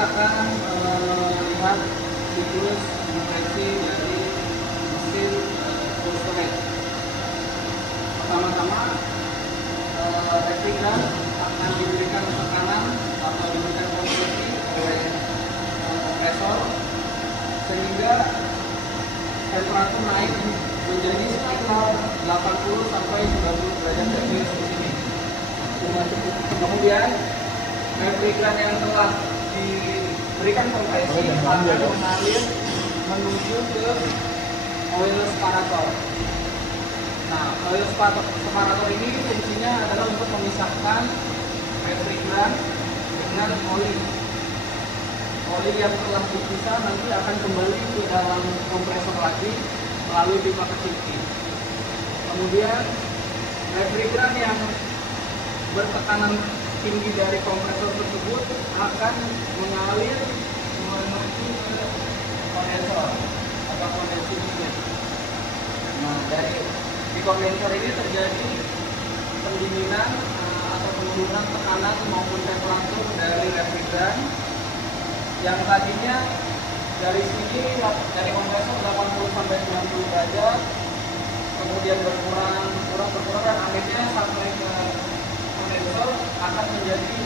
akan lihat siklus kompresi dari mesin cold storage. Pertama-tama refrigeran akan diberikan tekanan atau diberikan kompresi oleh kompresor sehingga temperatur naik menjadi sekitar 80 sampai 90 derajat Celcius di sini. Kemudian refrigeran yang telah diberikan kompresi akan mengalir menuju ke oil separator. Nah, oil separator ini fungsinya adalah untuk memisahkan refrigeran dengan oli. Oli yang telah dipisah nanti akan kembali ke dalam kompresor lagi melalui pipa kecil. Kemudian refrigeran yang bertekanan tinggi dari kompresor tersebut akan mengalir menuju ke kondensor atau kondensor unit. Nah, di kondensor ini terjadi pendinginan atau penurunan tekanan maupun temperatur dari refrigeran yang tadinya dari sini dari kompresor 80 sampai 90 derajat, kemudian berkurang dan akhirnya sampai ke kondensor akan menjadi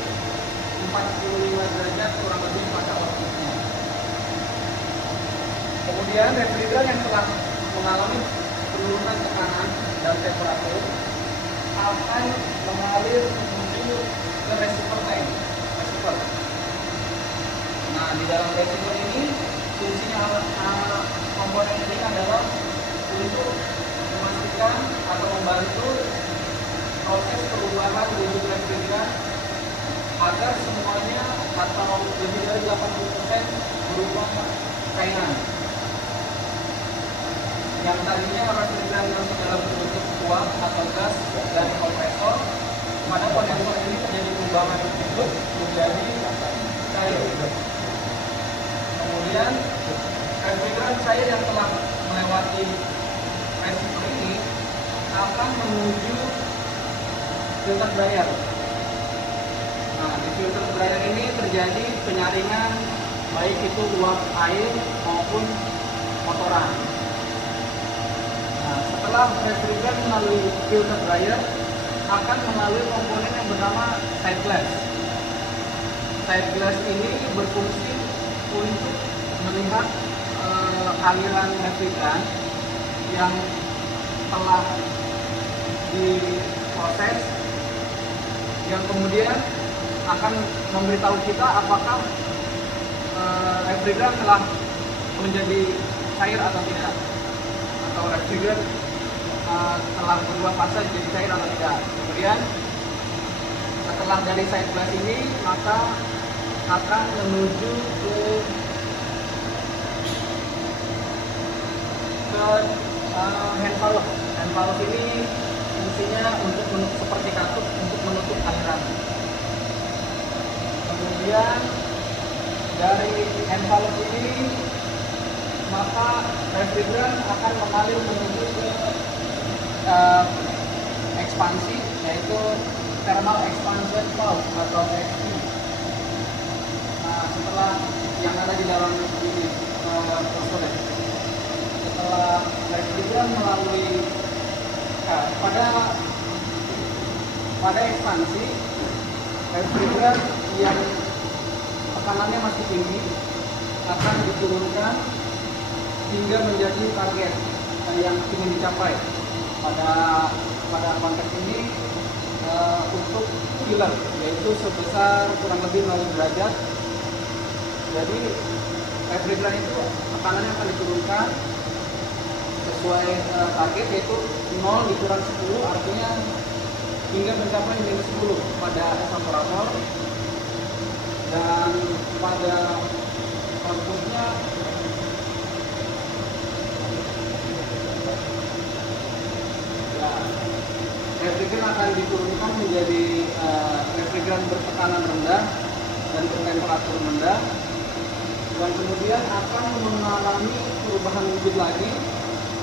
45 derajat kurang lebih pada outputnya. Kemudian refrigeran yang telah mengalami penurunan tekanan dan temperatur akan mengalir menuju ke receiver tank. Nah, di dalam receiver ini fungsinya komponen ini adalah untuk memastikan atau membantu proses perubahan wujud refrigeran agar semuanya atau lebih dari 80% berubah kainan. Yang tadinya refrigeran masuk dalam bentuk uap atau gas dari kompresor, pada kondensor ini terjadi perubahan tersebut menjadi cair. Kemudian refrigeran cair yang telah melewati receiver ini akan menuju filter dryer. Nah, di filter dryer ini terjadi penyaringan baik itu uap air maupun kotoran. Nah, setelah refrigeran melalui filter dryer akan melalui komponen yang bernama side glass. Side glass ini berfungsi untuk melihat aliran refrigeran yang telah diproses, yang kemudian akan memberitahu kita apakah refrigeran telah menjadi cair atau tidak, atau refrigeran telah berubah fase jadi cair atau tidak. Kemudian setelah dari side glass ini maka akan menuju ke hand valve. Hand valve ini fungsinya untuk seperti katup untuk menutup aliran. Kemudian dari hand valve ini maka refrigeran akan mengalir menuju ke ekspansi, yaitu thermal expansion valve atau XV. Nah, setelah yang ada di dalam ini setelah refrigeran melalui pada ekspansi, refrigeran yang tekanannya masih tinggi akan diturunkan hingga menjadi target yang ingin dicapai pada konteks ini untuk chiller, yaitu sebesar kurang lebih 0 derajat. Jadi refrigeran itu tekanannya akan diturunkan sesuai target, yaitu 0 dikurang 10, artinya hingga mencapai minus 10 pada evaporator, dan pada outputnya refrigeran akan diturunkan menjadi refrigeran bertekanan rendah dan bertemperatur rendah, dan kemudian akan mengalami perubahan wujud lagi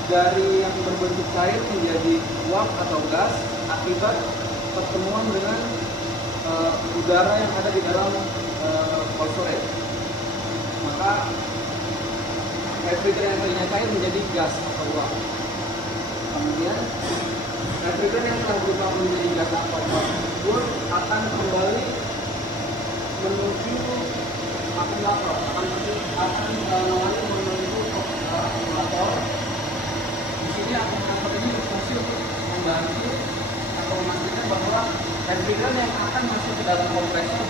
dari yang berbentuk cair menjadi uap atau gas akibat pertemuan dengan udara yang ada di dalam cold storage. refrigeran yang tadinya cair menjadi gas atau uap. Kemudian refrigeran yang telah berubah menjadi gas atau uap tersebut akan kembali menuju akumulator, akan mengalami menuju akumulator. Di sini akumulator ini berfungsi untuk membantu atau memastikan bahwa refrigeran yang akan masuk ke dalam kompresor